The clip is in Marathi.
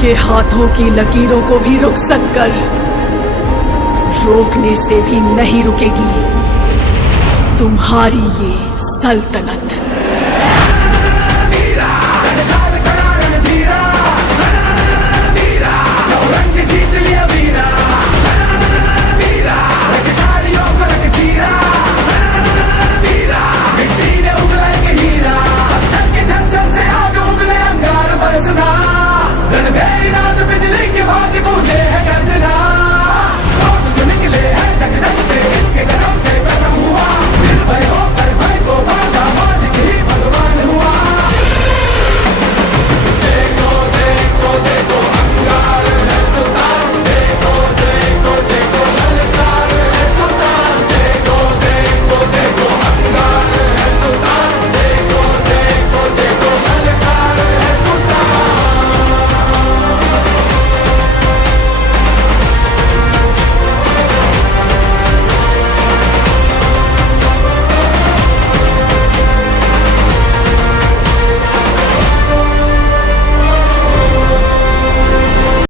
के हाथों की लकीरों को भी रुखसत कर, रोकने से भी नहीं रुकेगी तुम्हारी ये सल्तनत।